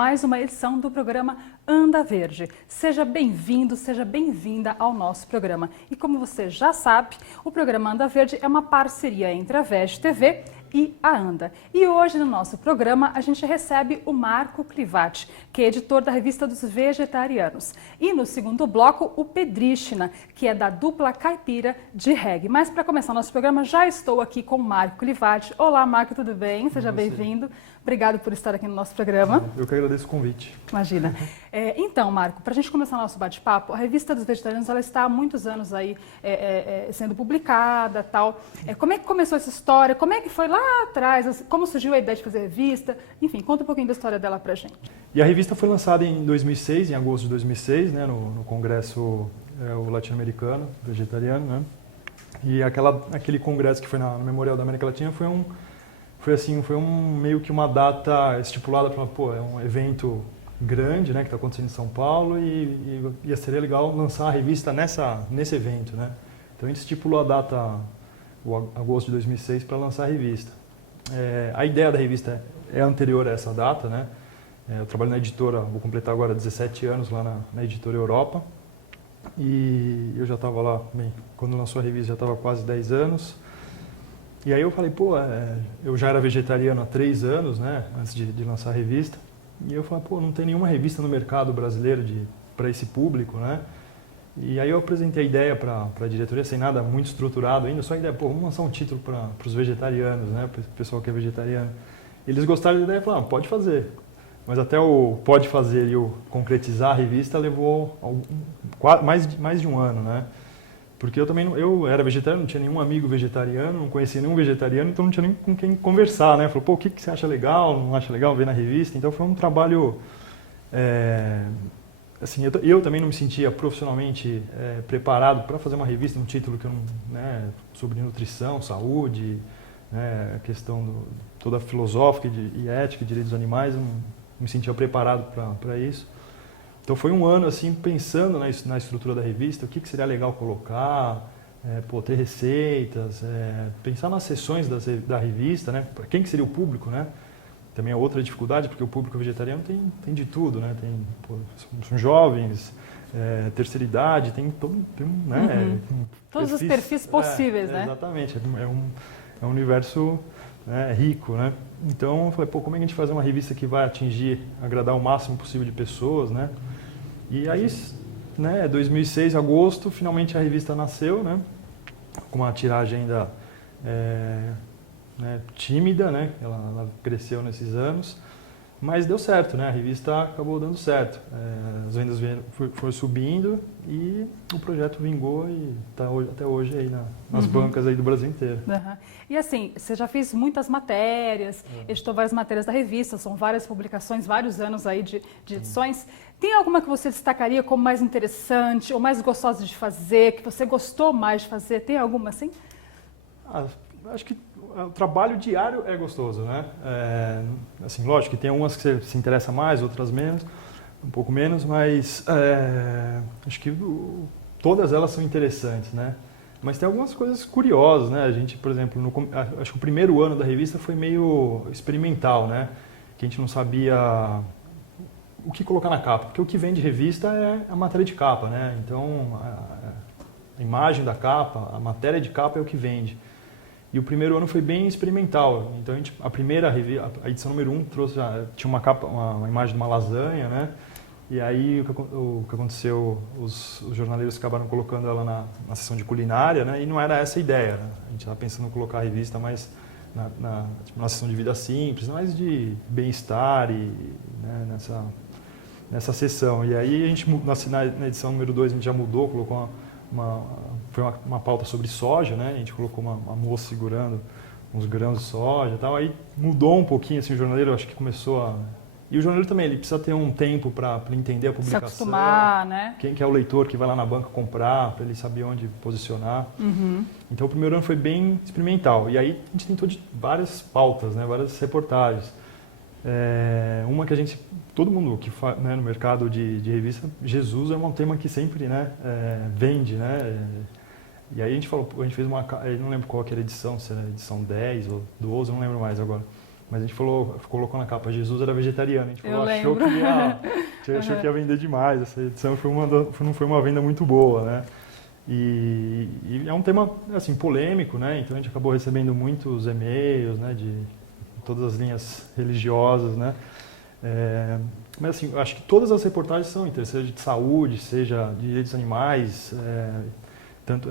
mais uma edição do programa Anda Verde. Seja bem-vindo, seja bem-vinda ao nosso programa. E como você já sabe, o programa Anda Verde é uma parceria entre a VEG TV e a Anda. E hoje no nosso programa a gente recebe o Marco Clivati, que é editor da revista dos Vegetarianos. E no segundo bloco, o Pedríchina, que é da dupla caipira de reggae. Mas para começar nosso programa, já estou aqui com o Marco Clivati. Olá, Marco, tudo bem? Seja bem-vindo. Obrigado por estar aqui no nosso programa. Eu que agradeço o convite. Imagina. Então, Marco, para a gente começar o nosso bate-papo, a revista dos Vegetarianos ela está há muitos anos aí sendo publicada, tal. Como é que começou essa história? Como é que foi lá atrás? Como surgiu a ideia de fazer a revista? Enfim, conta um pouquinho da história dela para a gente. E a revista foi lançada em 2006, em agosto de 2006, né, no Congresso o Latino-Americano Vegetariano, né? E aquele congresso que foi no Memorial da América Latina foi meio que uma data estipulada para, é um evento grande, né, que está acontecendo em São Paulo e seria legal lançar a revista nesse evento, né? Então a gente estipulou a data, o agosto de 2006, para lançar a revista. A ideia da revista é anterior a essa data, né? Eu trabalho na editora, vou completar agora 17 anos lá na editora Europa e eu já estava lá, quando lançou a revista já estava quase 10 anos. E aí eu falei, eu já era vegetariano há 3 anos, né, antes de lançar a revista. E eu falei, não tem nenhuma revista no mercado brasileiro para esse público, né? E aí eu apresentei a ideia para a diretoria, sem nada muito estruturado ainda, só a ideia, vamos lançar um título para os vegetarianos, né, para o pessoal que é vegetariano. Eles gostaram da ideia e falaram, pode fazer. Mas até o pode fazer e o concretizar a revista levou mais de um ano, né? Porque eu era vegetariano, não tinha nenhum amigo vegetariano, não conhecia nenhum vegetariano, então não tinha nem com quem conversar, né? Falou, o que você acha legal, não acha legal ver na revista? Então foi um trabalho, assim, eu também não me sentia profissionalmente preparado para fazer uma revista, um título que eu não, né, sobre nutrição, saúde, né, a questão toda filosófica e ética, direitos dos animais, eu não me sentia preparado para isso. Então foi um ano assim pensando na estrutura da revista, o que seria legal colocar, ter receitas, pensar nas sessões da revista, né? Para quem que seria o público, né? Também é outra dificuldade, porque o público vegetariano tem de tudo, né? São jovens, terceira idade, né? Todos os perfis possíveis, né? Exatamente, é um universo rico, né? Então eu falei, como é que a gente faz uma revista que vai agradar o máximo possível de pessoas, né? E aí, né, 2006, agosto, finalmente a revista nasceu, né? Com uma tiragem ainda tímida, né? Ela cresceu nesses anos, mas deu certo, né? A revista acabou dando certo. As vendas foram subindo e o projeto vingou e está até hoje aí nas bancas aí do Brasil inteiro. Uhum. E assim, você já fez muitas matérias, editou várias matérias da revista, são várias publicações, vários anos aí de edições. Tem alguma que você destacaria como mais interessante ou mais gostosa de fazer, que você gostou mais de fazer? Tem alguma assim? Acho que o trabalho diário é gostoso, né? Assim, lógico que tem umas que você se interessa mais, outras menos, um pouco menos, mas acho que todas elas são interessantes, né? Mas tem algumas coisas curiosas, né? A gente, por exemplo, acho que o primeiro ano da revista foi meio experimental, né? Que a gente não sabia o que colocar na capa, porque o que vende revista é a matéria de capa, né? Então, a imagem da capa, a matéria de capa é o que vende. E o primeiro ano foi bem experimental. Então, a edição número 1 tinha uma capa, uma imagem de uma lasanha, né? E aí o que aconteceu, os jornaleiros acabaram colocando ela na seção de culinária, né? E não era essa a ideia, né? A gente estava pensando em colocar a revista mais na seção de vida simples, mais de bem-estar né, nessa seção. E aí a gente, na edição número 2, a gente já mudou, colocou uma pauta sobre soja, né? A gente colocou uma moça segurando uns grãos de soja e tal. Aí mudou um pouquinho, assim, o jornaleiro acho que começou a... E o jornaleiro também, ele precisa ter um tempo para entender a publicação. Se acostumar, né? Quem que é o leitor que vai lá na banca comprar, para ele saber onde posicionar. Uhum. Então o primeiro ano foi bem experimental. E aí a gente tentou de várias pautas, né? Várias reportagens. Uma que todo mundo que faz, né, no mercado de revista, Jesus é um tema que sempre, né, vende, né? E aí a gente fez eu não lembro qual que era a edição, se era a edição 10 ou 12, eu não lembro mais agora. mas a gente colocou na capa Jesus era vegetariano. A gente falou, achou que ia vender demais. Essa edição não foi uma venda muito boa, né? E é um tema assim polêmico, né? Então a gente acabou recebendo muitos e-mails, né, de todas as linhas religiosas, né? Mas assim, eu acho que todas as reportagens são interessantes, seja de saúde, seja de direitos animais, tanto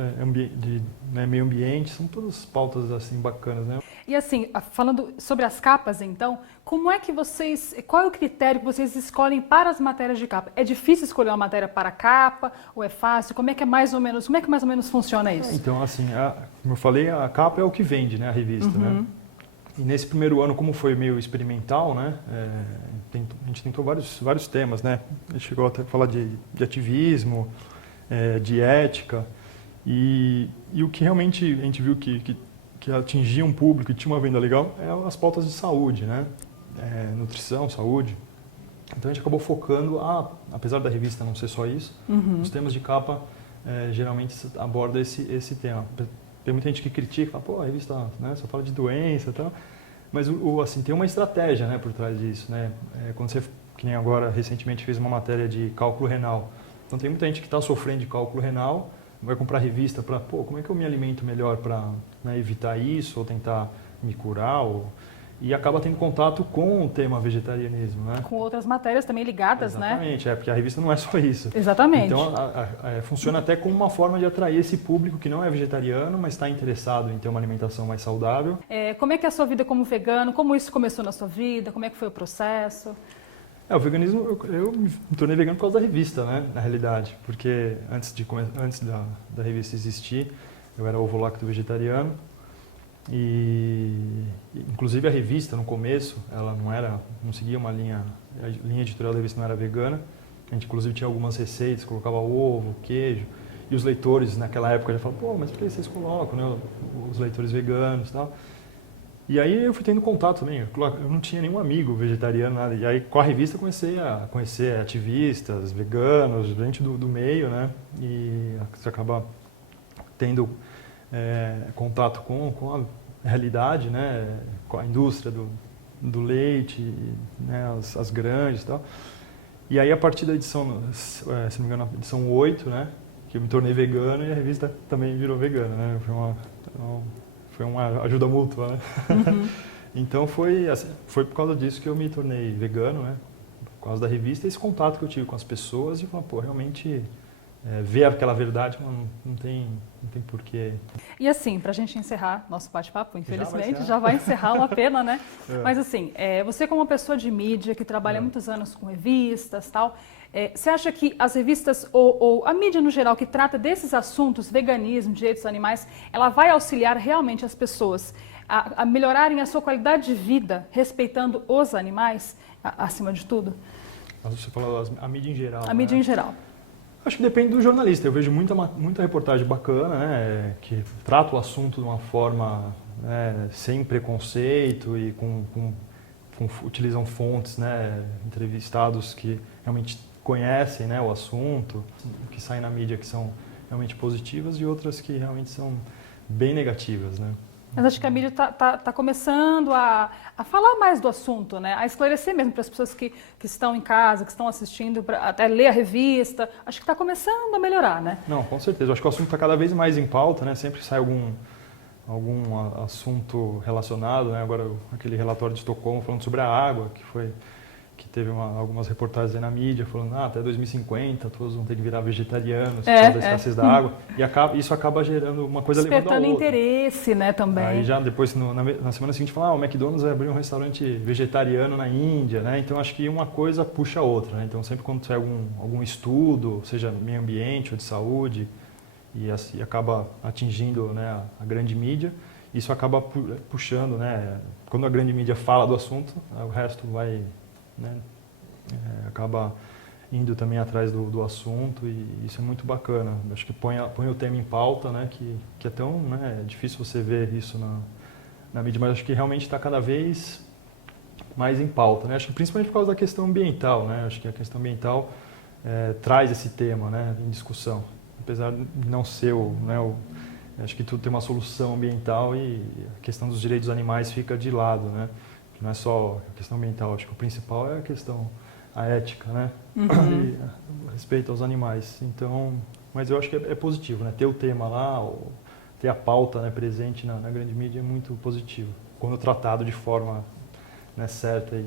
meio ambiente, são todas pautas assim bacanas, né? E assim, falando sobre as capas, então, como é que qual é o critério que vocês escolhem para as matérias de capa? É difícil escolher uma matéria para capa ou é fácil? Como é que mais ou menos funciona isso? Então, assim, como eu falei, a capa é o que vende, né, a revista, né? E nesse primeiro ano, como foi meio experimental, né, a gente tentou vários temas, né? A gente chegou até a falar de ativismo, de ética, e o que realmente a gente viu que atingia um público e tinha uma venda legal é as pautas de saúde, né? Nutrição, saúde. Então a gente acabou focando, apesar da revista não ser só isso, os temas de capa geralmente aborda esse tema. Tem muita gente que critica, fala, pô, a revista, né, só fala de doença e tal, mas assim, tem uma estratégia, né, por trás disso, né? Quando você, que nem agora, recentemente fez uma matéria de cálculo renal, então tem muita gente que está sofrendo de cálculo renal, vai comprar revista para, como é que eu me alimento melhor para, né, evitar isso ou tentar me curar, e acaba tendo contato com o tema vegetarianismo, né? Com outras matérias também ligadas, Exatamente, né? Porque a revista não é só isso. Exatamente. Então, funciona até como uma forma de atrair esse público que não é vegetariano, mas está interessado em ter uma alimentação mais saudável. Como é que é a sua vida como vegano? Como isso começou na sua vida? Como é que foi o processo? O veganismo, eu me tornei vegano por causa da revista, né? Na realidade, porque antes da revista existir, eu era ovo-lacto vegetariano. E inclusive a revista no começo ela não seguia uma linha, a linha editorial da revista não era vegana. A gente inclusive tinha algumas receitas, colocava ovo, queijo, e os leitores naquela época já falavam, mas por que vocês colocam, né, os leitores veganos e tal. E aí eu fui tendo contato também, eu não tinha nenhum amigo vegetariano, nada. E aí com a revista comecei a conhecer ativistas, veganos, gente do meio, né, e você acaba tendo contato com a realidade, né, com a indústria do leite, né, as grandes e tal. E aí a partir da edição, se não me engano, a edição 8, né, que eu me tornei vegano e a revista também virou vegana, né, foi uma ajuda mútua, né. Então foi por causa disso que eu me tornei vegano, né, por causa da revista e esse contato que eu tive com as pessoas e falar, realmente ver aquela verdade não tem porquê. E assim, para a gente encerrar nosso bate-papo, infelizmente, já vai encerrar, uma pena, né? Mas assim, você como uma pessoa de mídia que trabalha muitos anos com revistas e tal, você acha que as revistas ou a mídia no geral que trata desses assuntos, veganismo, direitos animais, ela vai auxiliar realmente as pessoas a melhorarem a sua qualidade de vida, respeitando os animais, acima de tudo? Você falou a mídia em geral. A mídia em geral. Acho que depende do jornalista. Eu vejo muita reportagem bacana, né, que trata o assunto de uma forma, né, sem preconceito e utilizam fontes, né, entrevistados que realmente conhecem, né, o assunto, que saem na mídia que são realmente positivas e outras que realmente são bem negativas, né. Mas acho que a mídia está começando a falar mais do assunto, né? A esclarecer mesmo para as pessoas que estão em casa, que estão assistindo, até ler a revista. Acho que está começando a melhorar, né? Não, com certeza. Acho que o assunto está cada vez mais em pauta, né? Sempre sai algum assunto relacionado, né? Agora aquele relatório de Estocolmo falando sobre a água, que teve algumas reportagens aí na mídia falando até 2050 todos vão ter que virar vegetarianos por causa da escassez da água. E isso acaba gerando uma coisa levando a outra. Despertando interesse, né, também. Aí já depois, na semana seguinte, fala o McDonald's vai abrir um restaurante vegetariano na Índia, né? Então acho que uma coisa puxa a outra, né? Então sempre quando sai algum estudo, seja meio ambiente ou de saúde, e assim, acaba atingindo, né, a grande mídia, isso acaba puxando, né? Quando a grande mídia fala do assunto, o resto vai... né, acaba indo também atrás do assunto e isso é muito bacana. Acho que põe o tema em pauta, né, que é tão, né, difícil você ver isso na mídia, mas acho que realmente está cada vez mais em pauta, né? Acho que principalmente por causa da questão ambiental, né? Acho que a questão ambiental traz esse tema, né, em discussão, apesar de não ser acho que tudo tem uma solução ambiental e a questão dos direitos animais fica de lado, né? que não é só a questão ambiental, acho que o principal é a ética, né? Uhum. E respeito aos animais. Então, mas eu acho que é positivo, né? Ter o tema lá, ter a pauta, né, presente na grande mídia é muito positivo. Quando tratado de forma, né, certa e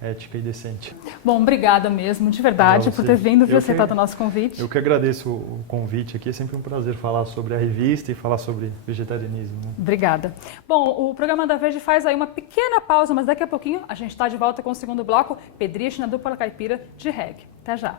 ética e decente. Bom, obrigada mesmo, de verdade, por ter vindo, viu, aceitado o nosso convite. Eu que agradeço o convite aqui, é sempre um prazer falar sobre a revista e falar sobre vegetarianismo. Né? Obrigada. Bom, o programa Anda Verde faz aí uma pequena pausa, mas daqui a pouquinho a gente está de volta com o segundo bloco, Pedriche na dupla caipira de reggae. Até já.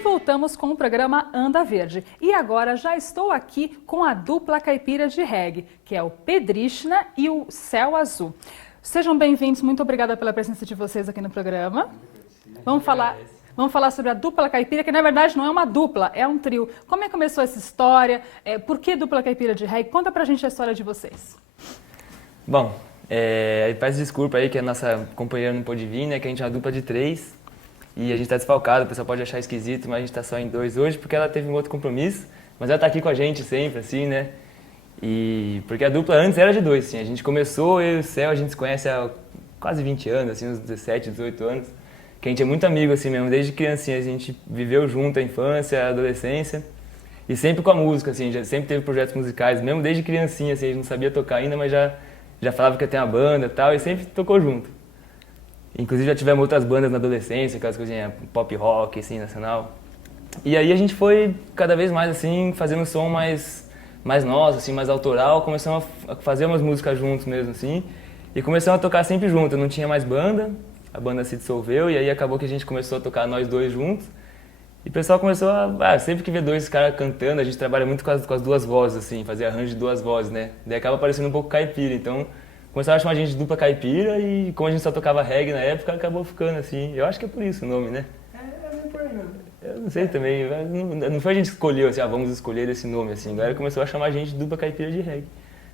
Voltamos com o programa Anda Verde. E agora já estou aqui com a dupla caipira de reggae, que é o Pedrichna e o Céu Azul. Sejam bem-vindos, muito obrigada pela presença de vocês aqui no programa. Vamos falar sobre a dupla caipira, que na verdade não é uma dupla, é um trio. Como é que começou essa história? Por que dupla caipira de reggae? Conta pra gente a história de vocês. Bom, peço desculpa aí que a nossa companheira não pôde vir, né? Que a gente é uma dupla de 3. E a gente está desfalcado, o pessoal pode achar esquisito, mas a gente está só em 2 hoje porque ela teve um outro compromisso. Mas ela está aqui com a gente sempre, assim, né? E porque a dupla antes era de 2, assim. A gente começou, eu e o Céu, a gente se conhece há quase 20 anos, assim, uns 17, 18 anos. Que a gente é muito amigo, assim mesmo, desde criancinha. A gente viveu junto a infância, a adolescência. E sempre com a música, assim, já sempre teve projetos musicais, mesmo desde criancinha, assim. A gente não sabia tocar ainda, mas já falava que ia ter uma banda e tal, e sempre tocou junto. Inclusive já tivemos outras bandas na adolescência, aquelas coisinhas pop rock, assim, nacional. E aí a gente foi cada vez mais, assim, fazendo um som mais nosso, assim, mais autoral. Começamos a fazer umas músicas juntos mesmo, assim. E começamos a tocar sempre junto. Não tinha mais banda, a banda se dissolveu. E aí acabou que a gente começou a tocar nós 2 juntos. E o pessoal começou sempre que vê 2 caras cantando, a gente trabalha muito com as 2 vozes, assim, fazer arranjo de 2 vozes, né? Daí acaba parecendo um pouco caipira, então... Começaram a chamar a gente de dupla caipira e como a gente só tocava reggae na época, acabou ficando assim. Eu acho que é por isso o nome, né? É bem por aí mesmo. Eu não sei também, não foi a gente que escolheu, assim, vamos escolher esse nome, assim. A galera começou a chamar a gente de dupla caipira de reggae.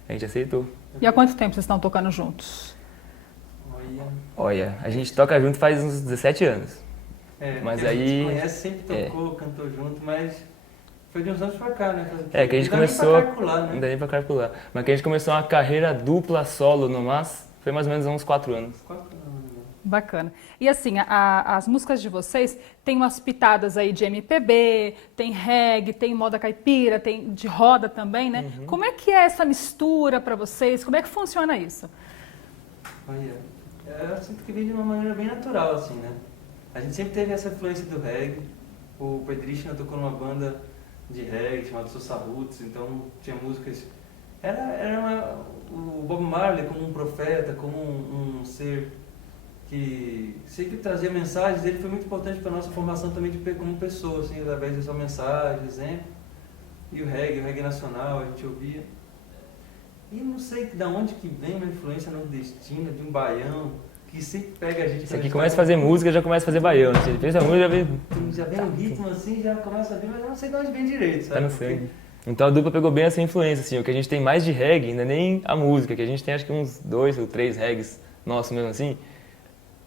A gente aceitou. E há quanto tempo vocês estão tocando juntos? Olha, a gente toca junto faz uns 17 anos. Mas a aí... gente se conhece, sempre tocou, cantou junto, mas... Foi de uns anos pra cá, né? Que a gente começou... Não dá nem pra calcular. Mas que a gente começou uma carreira dupla solo no MAS, foi mais ou menos há uns 4 anos. 4 anos. Bacana. E assim, as músicas de vocês têm umas pitadas aí de MPB, tem reggae, tem moda caipira, tem de roda também, né? Uhum. Como é que é essa mistura pra vocês? Como é que funciona isso? Olha, eu sinto que vem de uma maneira bem natural, assim, né? A gente sempre teve essa influência do reggae. O Pedrichna tocou numa banda de reggae chamado Sosa Roots, então tinha músicas... o Bob Marley como um profeta, como um ser que sempre trazia mensagens. Ele foi muito importante para a nossa formação também como pessoa, assim, através dessa mensagem, exemplo. E o reggae nacional, a gente ouvia. E não sei de onde que vem uma influência nordestina, de um baião, que sempre pega a gente... Isso aqui começa a fazer música, já começa a fazer baião. Ele fez a música, já vem no ritmo assim, já começa a vir, mas eu não sei de onde vem direito, sabe? Tá no sangue. Então a dupla pegou bem essa influência, assim. O que a gente tem mais de reggae ainda nem a música, que a gente tem acho que uns 2 ou 3 reggaes nossos mesmo assim.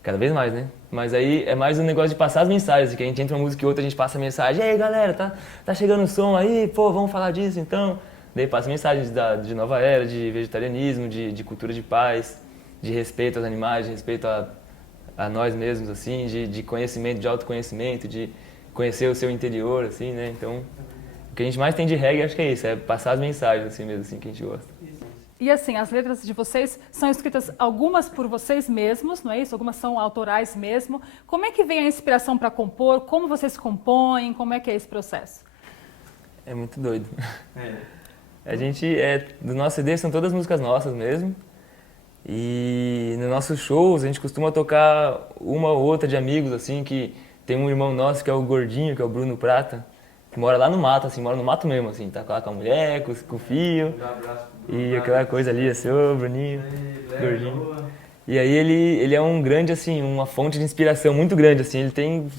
Cada vez mais, né? Mas aí é mais um negócio de passar as mensagens, que a gente entra uma música e outra, a gente passa a mensagem. E aí galera, tá chegando o som aí, pô, vamos falar disso então. Daí passa mensagens de nova era, de vegetarianismo, de cultura de paz, de respeito aos animais, de respeito a nós mesmos, assim, de conhecimento, de autoconhecimento, de conhecer o seu interior, assim, né? Então, o que a gente mais tem de reggae, acho que é isso, é passar as mensagens, assim mesmo, assim, que a gente gosta. E assim, as letras de vocês são escritas algumas por vocês mesmos, não é isso? Algumas são autorais mesmo. Como é que vem a inspiração para compor? Como vocês compõem? Como é que é esse processo? É muito doido. A gente, do nosso CD são todas músicas nossas mesmo. E nos nossos shows a gente costuma tocar uma ou outra de amigos, assim, que tem um irmão nosso que é o Gordinho, que é o Bruno Prata, que mora lá no mato, assim, mora no mato mesmo, assim, tá lá com a mulher, com o filho, e aquela coisa ali, assim, ô Bruninho, Gordinho. E aí ele é um grande, assim, uma fonte de inspiração muito grande, assim.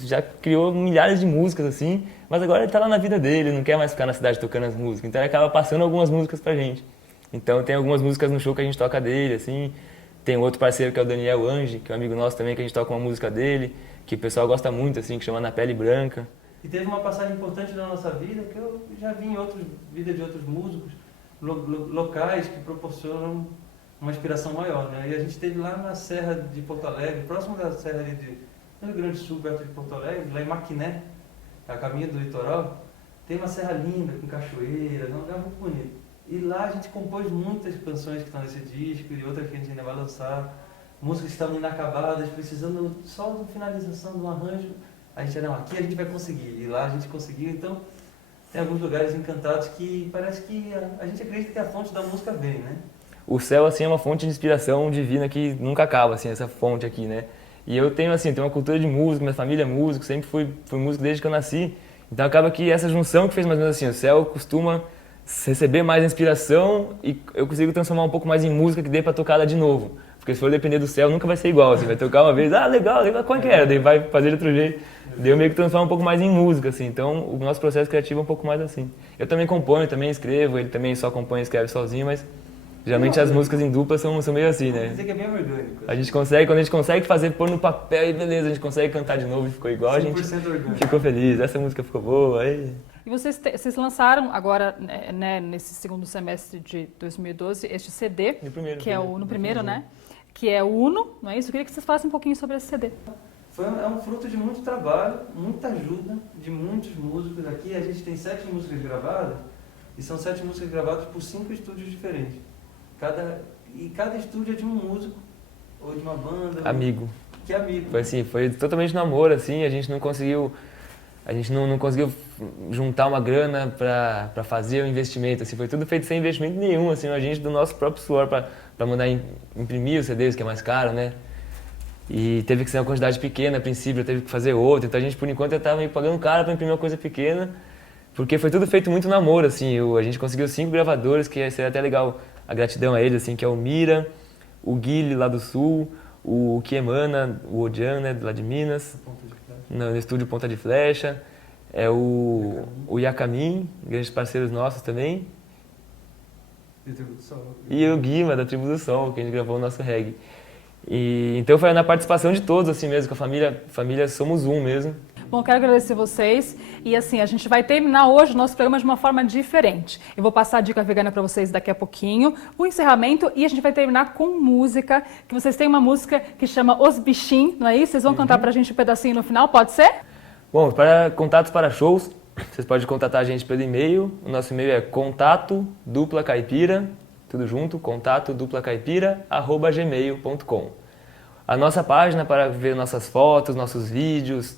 Já criou milhares de músicas, assim, mas agora ele tá lá na vida dele, não quer mais ficar na cidade tocando as músicas. Então ele acaba passando algumas músicas pra gente. Então tem algumas músicas no show que a gente toca dele, assim. Tem outro parceiro que é o Daniel Ange, que é um amigo nosso também, que a gente toca uma música dele, que o pessoal gosta muito, assim, que chama Na Pele Branca. E teve uma passagem importante na nossa vida, que eu já vi em vida de outros músicos, locais que proporcionam uma inspiração maior, né? E a gente esteve lá na Serra de Porto Alegre, próximo da Serra do Rio Grande do Sul, perto de Porto Alegre, lá em Maquiné, a caminho do litoral, tem uma serra linda, com cachoeiras, é um lugar muito bonito. E lá a gente compôs muitas canções que estão nesse disco e outras que a gente ainda vai lançar, músicas que estavam inacabadas, precisando só de finalização, de um arranjo. A gente, não, aqui a gente vai conseguir, e lá a gente conseguiu. Então, tem alguns lugares encantados que parece que a gente acredita que a fonte da música vem, né? O céu, assim, é uma fonte de inspiração divina que nunca acaba, assim, essa fonte aqui, né? E eu tenho, assim, tenho uma cultura de música, minha família é músico, sempre fui músico desde que eu nasci. Então acaba que essa junção que fez mais ou menos assim, o céu costuma receber mais inspiração e eu consigo transformar um pouco mais em música que dê pra tocar ela de novo. Porque se for depender do céu, nunca vai ser igual, assim, vai tocar uma vez, legal, qual que era? Daí vai fazer de outro jeito. Daí eu meio que transformo um pouco mais em música, assim, então o nosso processo criativo é um pouco mais assim. Eu também componho, também escrevo, ele também só compõe e escreve sozinho, mas geralmente as músicas em dupla são meio assim, né? Dizer que é bem orgânico. A gente consegue, quando a gente consegue fazer, pôr no papel e beleza, a gente consegue cantar de novo e ficou igual, a gente orgânico. ficou feliz, essa música ficou boa, aí... E vocês lançaram agora, né, nesse segundo semestre de 2012, este CD, que é no primeiro, né? Que é o Uno, não é isso? Eu queria que vocês falassem um pouquinho sobre esse CD. É um fruto de muito trabalho, muita ajuda de muitos músicos aqui. A gente tem 7 músicas gravadas, e são 7 músicas gravadas por 5 estúdios diferentes. Cada estúdio é de um músico, ou de uma banda. Amigo. Que amigo. Foi assim, foi totalmente namoro, assim, a gente não conseguiu juntar uma grana pra fazer o investimento, assim, foi tudo feito sem investimento nenhum, assim, a gente do nosso próprio suor pra mandar imprimir os CDs, que é mais caro, né? E teve que ser uma quantidade pequena a princípio, teve que fazer outra, então a gente por enquanto estava meio pagando caro pra imprimir uma coisa pequena, porque foi tudo feito muito namoro, assim, a gente conseguiu 5 gravadores, que seria até legal a gratidão a eles, assim, que é o Mira, o Guile lá do Sul, o Kiemana, o Odian, né, lá de Minas, no estúdio Ponta de Flecha, é o Yacamin, grandes parceiros nossos também, e o Guima, da Tribo do Sol, que a gente gravou o nosso reggae. E, então foi na participação de todos, assim mesmo, com a família somos um mesmo. Bom, quero agradecer vocês e assim, a gente vai terminar hoje o nosso programa de uma forma diferente. Eu vou passar a dica vegana para vocês daqui a pouquinho, o encerramento, e a gente vai terminar com música, que vocês têm uma música que chama Os Bichinhos, não é isso? Vocês vão cantar pra gente um pedacinho no final, pode ser? Bom, para contatos para shows, vocês podem contatar a gente pelo e-mail, o nosso e-mail é contato@duplacaipira, tudo junto, contato@duplacaipira@gmail.com. A nossa página para ver nossas fotos, nossos vídeos,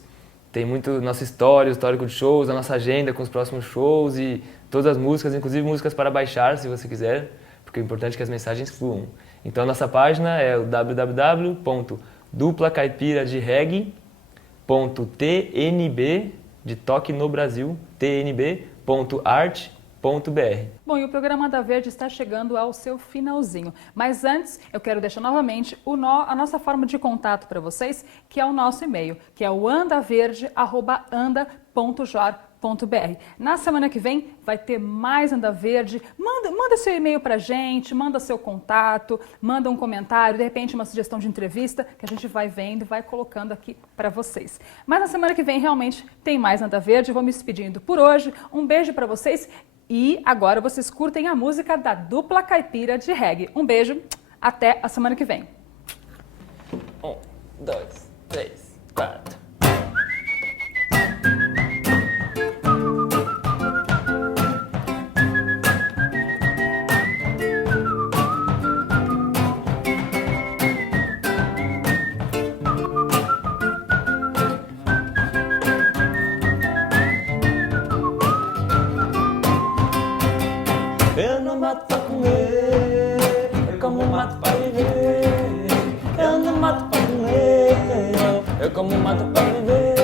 tem muito nossa história, o histórico de shows, a nossa agenda com os próximos shows e todas as músicas, inclusive músicas para baixar, se você quiser, porque o importante é que as mensagens fluam. Então a nossa página é o www.duplacaipiradereggae.tnb, de toque no Brasil, tnb.art.br. Bom, e o programa Anda Verde está chegando ao seu finalzinho. Mas antes, eu quero deixar novamente a nossa forma de contato para vocês, que é o nosso e-mail, que é o andaverde@anda.jor.br. Na semana que vem vai ter mais Anda Verde. Manda seu e-mail pra gente, manda seu contato, manda um comentário, de repente uma sugestão de entrevista que a gente vai vendo e vai colocando aqui para vocês. Mas na semana que vem realmente tem mais Anda Verde. Eu vou me despedindo por hoje. Um beijo para vocês e agora vocês curtem a música da Dupla Caipira de Reggae. Um beijo, até a semana que vem. 1, 2, 3, 4. Eu não mato pra comer, eu como mato pra viver. Eu não mato pra comer, eu como mato pra viver.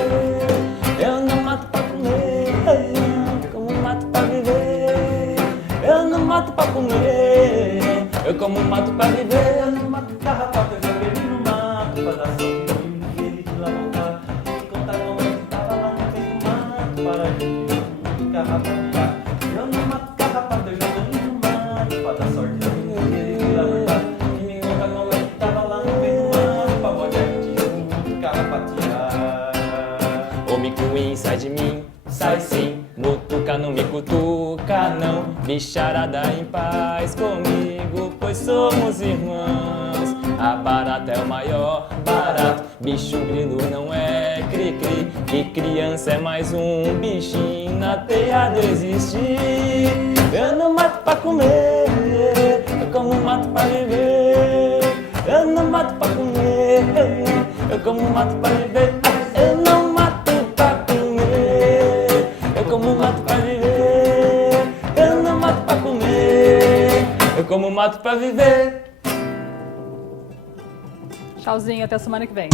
Eu não mato pra comer, eu como mato pra viver. Eu não mato pra comer, eu como mato pra viver. Eu não mato carrapato, eu joguei carrapatear. Eu não mato carrapato, eu jogo no mato pra dar sorte pra mim. Ele vira verdade e me conta como é que tava lá no meio do mato. Pavode muito carrapatear. O micuim sai de mim, sai sim. Mutuca não me cutuca não. Bicharada em paz comigo, pois somos irmãos. A barata é o maior barato, bicho grilo não é cri-cri. Que criança é mais um bichinho na teia de existir. Eu não mato pra comer, eu como mato pra viver. Eu não mato pra comer, eu como mato pra viver. Eu não mato pra comer, eu como mato pra viver. Eu não mato pra comer, eu como mato pra viver. Tchauzinho, até semana que vem.